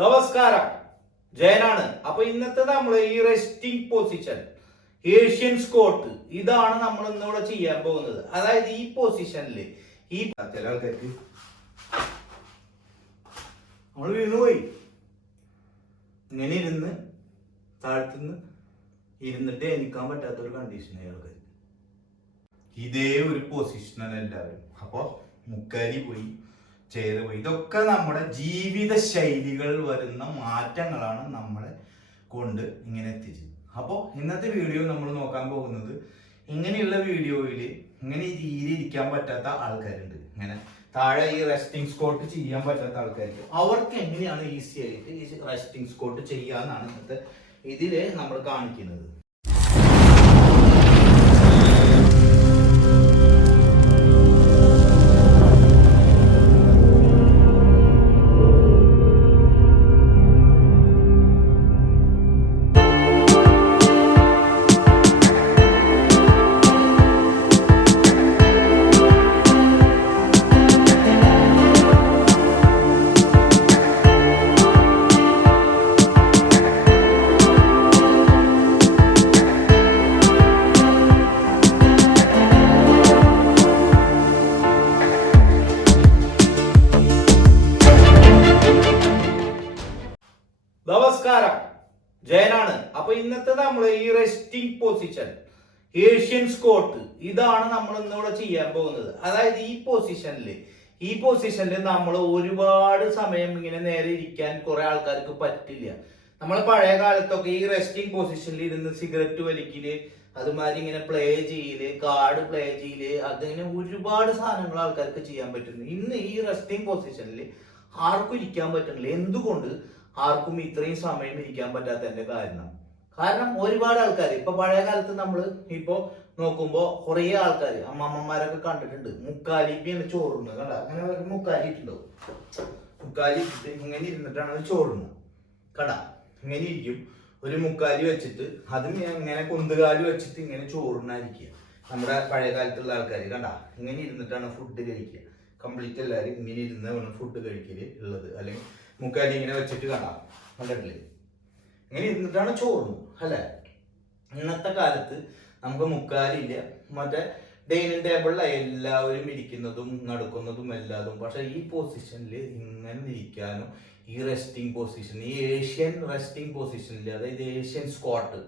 നമസ്കാരം, ജയനാണ്. അപ്പൊ ഇന്നത്തെ നമ്മൾ ഈ റെസ്റ്റിംഗ് പൊസിഷൻ, ഏഷ്യൻ സ്ക്വാട്ട്, ഇതാണ് നമ്മൾ ഇന്നിവിടെ ചെയ്യാൻ പോകുന്നത്. അതായത് ഈ പൊസിഷനില് ഈ ചില ആൾക്കാർക്ക് നമ്മൾ വീണുപോയി ഇങ്ങനെ ഇരുന്ന് താഴ്ത്തുനിന്ന് ഇരുന്നിട്ട് എണിക്കാൻ പറ്റാത്തൊരു കണ്ടീഷൻ അയാൾക്ക്. ഇതേ ഒരു പൊസിഷനാണ് എല്ലാവരും. അപ്പോൾ മുക്കാരി പോയി, ചെയ്ത് പോയി. ഇതൊക്കെ നമ്മുടെ ജീവിത ശൈലികൾ വരുന്ന മാറ്റങ്ങളാണ് നമ്മളെ കൊണ്ട് ഇങ്ങനെ എത്തിച്ചത്. അപ്പോൾ ഇന്നത്തെ വീഡിയോ നമ്മൾ നോക്കാൻ പോകുന്നത്, ഇങ്ങനെയുള്ള വീഡിയോയിൽ ഇങ്ങനെ ഈ തീരെ ഇരിക്കാൻ പറ്റാത്ത ആൾക്കാരുണ്ട്. ഇങ്ങനെ താഴെ ഈ റെസ്റ്റിംഗ് സ്ക്വാട്ട് ചെയ്യാൻ പറ്റാത്ത ആൾക്കാർക്ക് അവർക്ക് എങ്ങനെയാണ് ഈസി ആയിട്ട് ഈ റെസ്റ്റിംഗ് സ്ക്വാട്ട് ചെയ്യാന്നാണ് ഇന്നത്തെ ഇതിൽ നമ്മൾ കാണിക്കുന്നത്. നമസ്കാരം, ജയനാണ്. അപ്പൊ ഇന്നത്തെ നമ്മൾ ഈ റെസ്റ്റിംഗ് പൊസിഷൻ, ഏഷ്യൻ സ്ക്വാട്ട്, ഇതാണ് നമ്മൾ ഇന്നിവിടെ ചെയ്യാൻ പോകുന്നത്. അതായത് ഈ പൊസിഷനിൽ നമ്മൾ ഒരുപാട് സമയം ഇങ്ങനെ നേരെ ഇരിക്കാൻ കുറെ ആൾക്കാർക്ക് പറ്റില്ല. നമ്മൾ പഴയ കാലത്തൊക്കെ ഈ റെസ്റ്റിംഗ് പൊസിഷനിൽ ഇരുന്ന് സിഗരറ്റ് വലിക്കല്, അതുമാതിരി ഇങ്ങനെ പ്ലേ ചെയ്യല്, കാർഡ് പ്ലേ ചെയ്യല്, അതിങ്ങനെ ഒരുപാട് സാധനങ്ങൾ ആൾക്കാർക്ക് ചെയ്യാൻ പറ്റുന്നു. ഇന്ന് ഈ റെസ്റ്റിംഗ് പൊസിഷനിൽ ആർക്കും ഇരിക്കാൻ പറ്റുന്നില്ല. എന്തുകൊണ്ട് ആർക്കും ഇത്രയും സമയം ഇരിക്കാൻ പറ്റാത്തതിന്റെ കാരണം ഒരുപാട് ആൾക്കാർ ഇപ്പൊ പഴയ കാലത്ത് നമ്മൾ ഇപ്പൊ നോക്കുമ്പോ കുറെ ആൾക്കാർ അമ്മമ്മമാരൊക്കെ കണ്ടിട്ടുണ്ട്, മുക്കാലിപ്പിയാണ് ചോറുന്നത്. കണ്ട, അങ്ങനെ മുക്കാലി ഇട്ടുണ്ടാവും. മുക്കാലി ഇട്ടിട്ട് ഇങ്ങനെ ഇരുന്നിട്ടാണ് ചോറുന്നത്. കട ഇങ്ങനെ ഇരിക്കും, ഒരു മുക്കാലി വെച്ചിട്ട് അത് ഇങ്ങനെ കുന്തുകാലി വെച്ചിട്ട് ഇങ്ങനെ ചോറുന്നായിരിക്കുക. നമ്മുടെ പഴയ കാലത്തുള്ള ആൾക്കാർ കണ്ട ഇങ്ങനെ ഇരുന്നിട്ടാണ് ഫുഡ് കഴിക്കുക. കംപ്ലീറ്റ് എല്ലാവരും ഇങ്ങനെ ഇരുന്ന് ഫുഡ് കഴിക്കല് ഉള്ളത്. അല്ലെങ്കിൽ മുക്കാലി ഇങ്ങനെ വെച്ചിട്ട് കാണാം, കണ്ടിട്ടില്ലേ? ഇങ്ങനെ ഇരുന്നിട്ടാണ് ചോറുന്നത് അല്ലെ. ഇന്നത്തെ കാലത്ത് നമുക്ക് മുക്കാലില്ല, മറ്റേ ഡൈനിങ് ടേബിളിലാണ് എല്ലാവരും ഇരിക്കുന്നതും നടക്കുന്നതും എല്ലാതും. പക്ഷെ ഈ പൊസിഷനിൽ ഇങ്ങനെ ഇരിക്കാനും ഈ റെസ്റ്റിംഗ് പൊസിഷൻ, ഈ ഏഷ്യൻ റെസ്റ്റിംഗ് പൊസിഷനിൽ, അതായത് ഏഷ്യൻ സ്ക്വാട്ട്,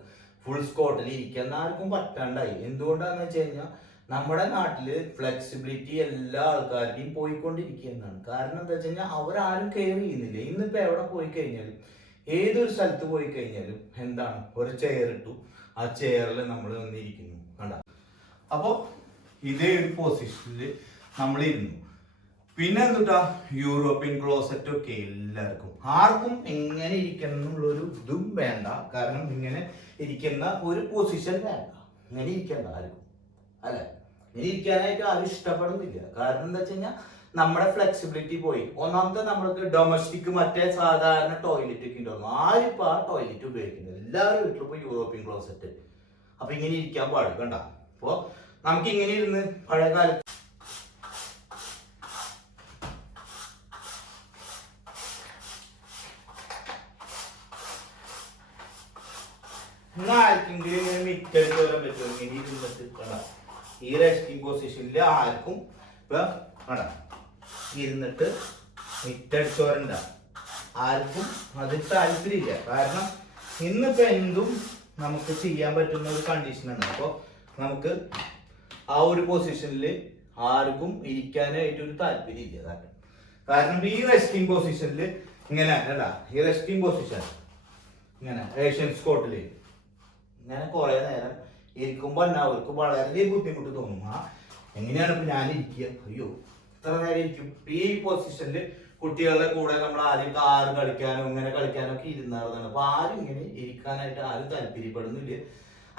ഫുൾ സ്ക്വാട്ടിൽ ഇരിക്കാൻ ആർക്കും പറ്റാണ്ടായി. എന്തുകൊണ്ടാന്ന് വെച്ച് കഴിഞ്ഞാൽ നമ്മുടെ നാട്ടില് ഫ്ലെക്സിബിലിറ്റി എല്ലാ ആൾക്കാരുടെയും പോയിക്കൊണ്ടിരിക്കുന്നതാണ്. കാരണം എന്താ വെച്ച് കഴിഞ്ഞാൽ അവരാരും കെയർ ചെയ്യുന്നില്ല. ഇന്നിപ്പോ എവിടെ പോയി കഴിഞ്ഞാലും, ഏതൊരു സ്ഥലത്ത് പോയി കഴിഞ്ഞാലും എന്താണ്, ഒരു ചെയർ ഇട്ടു, ആ ചെയറിൽ നമ്മൾ വന്നിരിക്കുന്നു. കണ്ട, അപ്പൊ ഇതേ ഒരു പൊസിഷനിൽ നമ്മൾ ഇരുന്നു. പിന്നെ എന്തുട്ടാ, യൂറോപ്യൻ ക്ലോസറ്റ് ഒക്കെ എല്ലാവർക്കും, ആർക്കും എങ്ങനെ ഇരിക്കണം എന്നുള്ളൊരു ഇതും വേണ്ട. കാരണം ഇങ്ങനെ ഇരിക്കുന്ന ഒരു പൊസിഷൻ വേണ്ട, ഇങ്ങനെ ഇരിക്കണ്ട ആർക്കും അല്ലെ. ഇങ്ങനെ ഇരിക്കാനായിട്ട് ആരും ഇഷ്ടപ്പെടുന്നില്ല. കാരണം എന്താ വെച്ച് കഴിഞ്ഞാൽ നമ്മുടെ ഫ്ലെക്സിബിലിറ്റി പോയി. ഒന്നാമത്തെ നമ്മൾക്ക് ഡൊമസ്റ്റിക് മറ്റേ സാധാരണ ടോയ്ലറ്റ് ഒക്കെ ഉണ്ടായിരുന്നു. ആരും ഇപ്പൊ ആ ടോയ്ലറ്റ് ഉപയോഗിക്കുന്നത്, എല്ലാവരും വീട്ടിൽ പോയി യൂറോപ്യൻ ക്ലോസറ്റ്. അപ്പൊ ഇങ്ങനെ ഇരിക്കാൻ പാടില്ല. കണ്ട, അപ്പൊ നമുക്ക് ഇങ്ങനെ ഇരുന്ന് പഴയ കാലത്ത് ആർക്കെങ്കിലും ഇങ്ങനെ മിറ്റടിച്ച് വരാൻ പറ്റുമോ? ഇങ്ങനെ ഇരുന്നിട്ട് കണ്ട, ഈ റെസ്റ്റിംഗ് പൊസിഷനിൽ ആർക്കും ഇപ്പൊ കണ്ട ഇരുന്നിട്ട് മിറ്റടിച്ച് വരണ്ട, ആർക്കും അത് താല്പര്യമില്ല. കാരണം ഇന്നിപ്പോ എന്തും നമുക്ക് ചെയ്യാൻ പറ്റുന്ന ഒരു കണ്ടീഷനാണ്. അപ്പോൾ നമുക്ക് ആ ഒരു പൊസിഷനിൽ ആർക്കും ഇരിക്കാനായിട്ടൊരു താല്പര്യമില്ല. കാരണം ഈ റെസ്റ്റിംഗ് പൊസിഷനിൽ ഇങ്ങനെ അല്ല, ഈ റെസ്റ്റിംഗ് പൊസിഷൻ ഇങ്ങനെ ഏഷ്യൻ സ്ക്വാട്ടില് ഇങ്ങനെ കുറെ നേരം ഇരിക്കുമ്പോ അവർക്ക് വളരെ ബുദ്ധിമുട്ട് തോന്നും. എങ്ങനെയാണ് ഇപ്പൊ ഞാൻ ഇരിക്കുക, അയ്യോ ഇത്ര നേരം ഇരിക്കും. ഈ പൊസിഷനിൽ കുട്ടികളുടെ കൂടെ നമ്മൾ ആദ്യം കാറ് കളിക്കാനോ ഇങ്ങനെ കളിക്കാനോ ഒക്കെ ഇരുന്നാർന്നാണ്. അപ്പൊ ആരും ഇങ്ങനെ ഇരിക്കാനായിട്ട് ആരും താല്പര്യപ്പെടുന്നില്ല.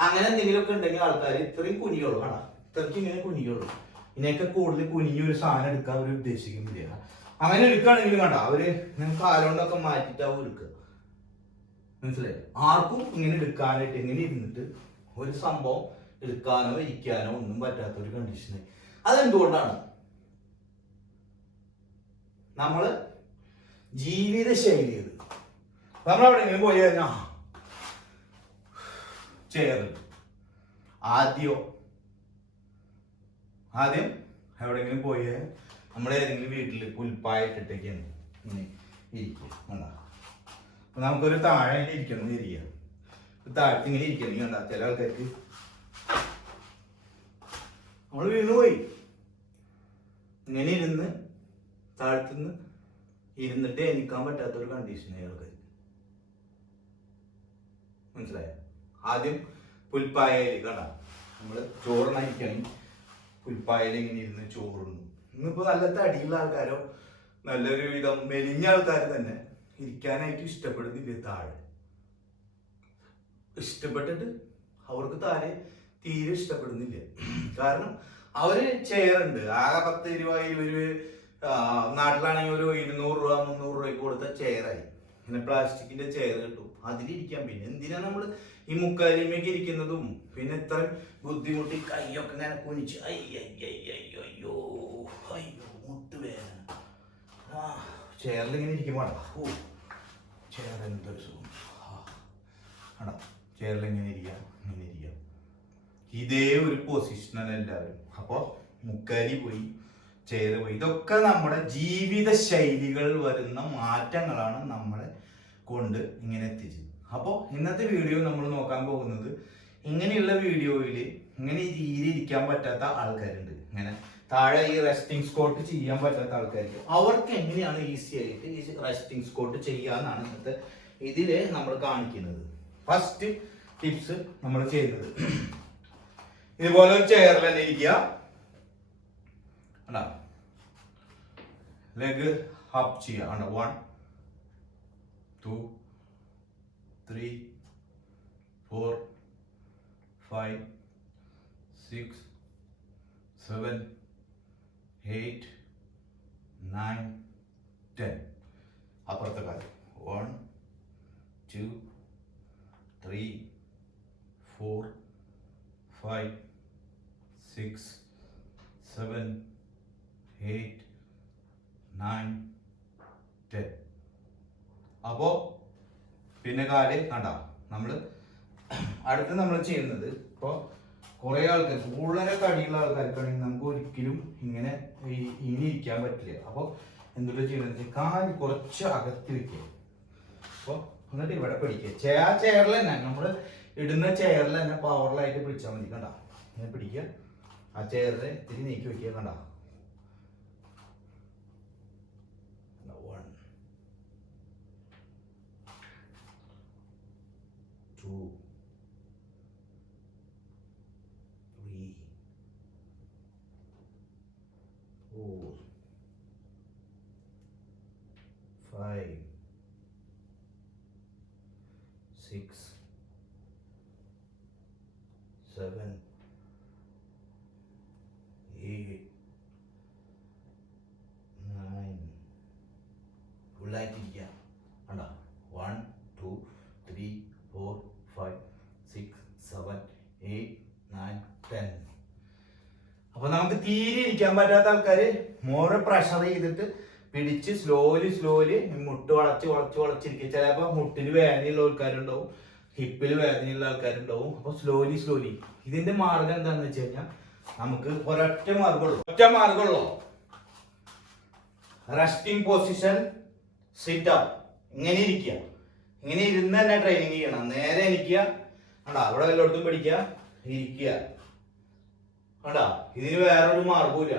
അങ്ങനെ എന്തെങ്കിലുമൊക്കെ ഉണ്ടെങ്കിൽ ആൾക്കാർ ഇത്രയും കുനിയുള്ളൂ. കാണാ, ഇത്രയ്ക്ക് ഇങ്ങനെ കുനിയുള്ളൂ. ഇതിനൊക്കെ കൂടുതൽ കുനിഞ്ഞൊരു സാധനം എടുക്കാൻ അവർ ഉദ്ദേശിക്കുന്നില്ല. അങ്ങനെ എടുക്കുകയാണെങ്കിൽ കണ്ട അവര് കാലുകൊണ്ടൊക്കെ മാറ്റിട്ടാവും എടുക്കുക. മനസ്സിലായി? ആർക്കും ഇങ്ങനെ എടുക്കാനായിട്ട് ഇങ്ങനെ ഇരുന്നിട്ട് ഒരു സംഭവം എടുക്കാനോ ഇരിക്കാനോ ഒന്നും പറ്റാത്ത ഒരു കണ്ടീഷന്. അതെന്തുകൊണ്ടാണ്? നമ്മള് ജീവിത ശൈലി നമ്മളെവിടെയെങ്കിലും പോയി കഴിഞ്ഞാൽ ചെയർ ആദ്യം എവിടെയെങ്കിലും പോയി നമ്മൾ ഏതെങ്കിലും വീട്ടിൽ പുൽപ്പായിട്ടിട്ടേക്കാണ് ഇങ്ങനെ ഇരിക്കും. കണ്ടാ നമുക്കൊരു താഴെ ഇരിക്കണം ഇരിക്കുക. താഴത്ത് ഇങ്ങനെ ഇരിക്കണം. കണ്ടാ ചില ആൾക്കാർക്ക് നമ്മൾ വീണുപോയി. ഇങ്ങനെ ഇരുന്ന് താഴത്തുനിന്ന് ഇരുന്നിട്ട് എണിക്കാൻ പറ്റാത്തൊരു കണ്ടീഷനായി ആൾക്കാർക്ക്. മനസ്സിലായോ? ആദ്യം പുൽപ്പായയിൽ കണ്ട നമ്മൾ ചോറിനായിരിക്കുകയാണെങ്കിൽ പുൽപ്പായയിൽ ഇങ്ങനെ ഇരുന്ന് ചോറുന്നു. ഇന്നിപ്പോ നല്ല തടിയുള്ള ആൾക്കാരോ നല്ലൊരു വിധം മെലിഞ്ഞ ആൾക്കാർ തന്നെ ഇരിക്കാനായിട്ട് ഇഷ്ടപ്പെടുന്നില്ല. താഴെ ഇഷ്ടപ്പെട്ടിട്ട് അവർക്ക് താഴെ തീരെ ഇഷ്ടപ്പെടുന്നില്ല. കാരണം അവര് ചെയറുണ്ട് ആകെ 10 രൂപ 20 രൂപ, നാട്ടിലാണെങ്കിൽ ഒരു 200 രൂപ 300 രൂപയ്ക്ക് കൊടുത്ത ചെയറായി. പിന്നെ പ്ലാസ്റ്റിക്കിന്റെ ചെയർ കിട്ടും, അതിലിരിക്കാം. പിന്നെ എന്തിനാ നമ്മള് ഈ മുക്കാലിമേക്ക് ഇരിക്കുന്നതും പിന്നെ ഇത്ര ബുദ്ധിമുട്ടി കൈയൊക്കെ ഇങ്ങനെ കുനിച്ച് അയ്യോ മുട്ട് വേദന. ചെയറിൽ ഇങ്ങനെ ഇരിക്കുമ്പോൾ ചെയർ എന്തൊരു സുഖം. ആണോ ചെയറിൽ ഇങ്ങനെ ഇരിക്കാം. ഇതേ ഒരു പൊസിഷനാണ് എല്ലാവരും. അപ്പോൾ മുക്കാലി പോയി, ചെയർ പോയി. ഇതൊക്കെ നമ്മുടെ ജീവിത ശൈലികൾ വരുന്ന മാറ്റങ്ങളാണ് നമ്മളെ കൊണ്ട് ഇങ്ങനെ എത്തിച്ചത്. അപ്പോൾ ഇന്നത്തെ വീഡിയോ നമ്മൾ നോക്കാൻ പോകുന്നത് ഇങ്ങനെയുള്ള വീഡിയോയിൽ ഇങ്ങനെ തീരെ ഇരിക്കാൻ പറ്റാത്ത ആൾക്കാരുണ്ട്. ഇങ്ങനെ താഴെ ഈ റെസ്റ്റിംഗ് സ്കോട്ട് ചെയ്യാൻ പറ്റാത്ത ആൾക്കാർക്ക് അവർക്ക് എങ്ങനെയാണ് ഈസി ആയിട്ട് ഈ റെസ്റ്റിംഗ് സ്കോട്ട് ചെയ്യാന്നാണ് ഇന്നത്തെ ഇതില് നമ്മൾ കാണിക്കുന്നത്. ഫസ്റ്റ് ടിപ്സ് നമ്മൾ ചെയ്യുന്നത് ഇതുപോലെ ഒരു ചെയറിൽ തന്നെ ഇരിക്കുക. ലെഗ് അപ്പ് ചെയ്യുക. 1 2 3 4 5 6 7 8 9 10. അപ്പുറത്തെ കാര്യം 1 2 3 4 5 6 7 8 9 10. അപ്പോ പിന്നെ കാല് കണ്ട നമ്മള് അടുത്ത് നമ്മൾ ചെയ്യുന്നത് ഇപ്പൊ കുറെ ആൾക്കാർക്ക് വളരെ തടിയുള്ള ആൾക്കാർക്കാണെങ്കിൽ നമുക്ക് ഒരിക്കലും ഇങ്ങനെ ഇരിക്കാൻ പറ്റില്ല. അപ്പൊ എന്തുകൊണ്ട് ചെയ്യണമെന്ന് വെച്ചാൽ കാല് കുറച്ച് അകത്തി വെക്കുക. അപ്പോൾ എന്നിട്ട് ഇവിടെ പിടിക്കുക. ആ ചെയറിൽ തന്നെ നമ്മൾ ഇടുന്ന ചെയറിൽ തന്നെ പവറിലായിട്ട് പിടിച്ചാൽ മതി. കണ്ട ഇങ്ങനെ പിടിക്കുക. ആ ചെയറിൽ ഇത്തിരി നീക്കി വെക്കുക. കണ്ട 1 2 3 4 5 6 7 8 9 ഫുള്ളായിട്ടിരിക്കുക. കണ്ടോ 1 2 3 4 5 6 7 8 9 10. അപ്പൊ നമുക്ക് തീരെ ഇരിക്കാൻ പറ്റാത്ത ആൾക്കാര് മോറെ പ്രഷർ ചെയ്തിട്ട് പിടിച്ച് സ്ലോലി മുട്ട് വളച്ചിരിക്കുക. ചിലപ്പോ മുട്ടിന് വേദനയുള്ള ആൾക്കാരുണ്ടാവും, ഹിപ്പിൽ വേദനയുള്ള ആൾക്കാരുണ്ടാവും. അപ്പൊ സ്ലോലി ഇതിന്റെ മാർഗം എന്താന്ന് വെച്ച് കഴിഞ്ഞാൽ നമുക്ക് ഒരൊറ്റ മാർഗമുള്ളൂ. Resting position, sit up. ഇങ്ങനെ ഇരിക്കുക. ഇങ്ങനെ ഇരുന്ന് തന്നെ ട്രെയിനിങ് ചെയ്യണം. നേരെ ഇരിക്കുക. കണ്ടാ അവിടെ വല്ലയിടത്തും പിടിക്കുക, ഇരിക്കുക. കണ്ടാ ഇതിന് വേറൊരു മാർഗമില്ല.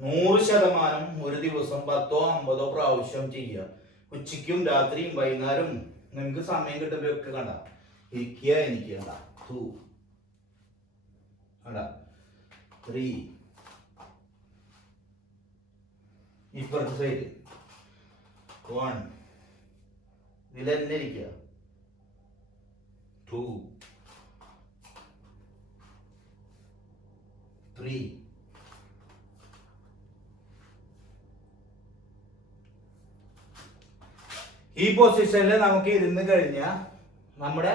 100% ഒരു ദിവസം 10 50 പ്രാവശ്യം ചെയ്യുക. ഉച്ചയ്ക്കും രാത്രിയും വൈകുന്നേരം നിങ്ങൾക്ക് സമയം കിട്ടുമ്പോഴൊക്കെ കണ്ട ഇരിക്കുക. എനിക്ക് കണ്ട 2 കണ്ട 3 ഇപ്പുറത്തെ സൈഡ് 1 ഇതിൽ തന്നെ ഇരിക്കുക 2 3 ഈ പൊസിഷനിൽ നമുക്ക് ഇരുന്ന് കഴിഞ്ഞാൽ നമ്മുടെ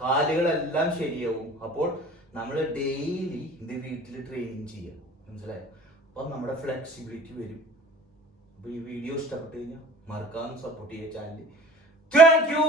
കാലുകളെല്ലാം ശരിയാവും. അപ്പോൾ നമ്മൾ ഡെയിലി ഇത് വീട്ടിൽ ട്രെയിനിങ് ചെയ്യാം. മനസ്സിലായോ? അപ്പം നമ്മുടെ ഫ്ലെക്സിബിലിറ്റി വരും. അപ്പോൾ ഈ വീഡിയോ ഇഷ്ടപ്പെട്ട് കഴിഞ്ഞാൽ മറക്കാതെ സപ്പോർട്ട് ചെയ്യുക ചാനൽ. Thank you.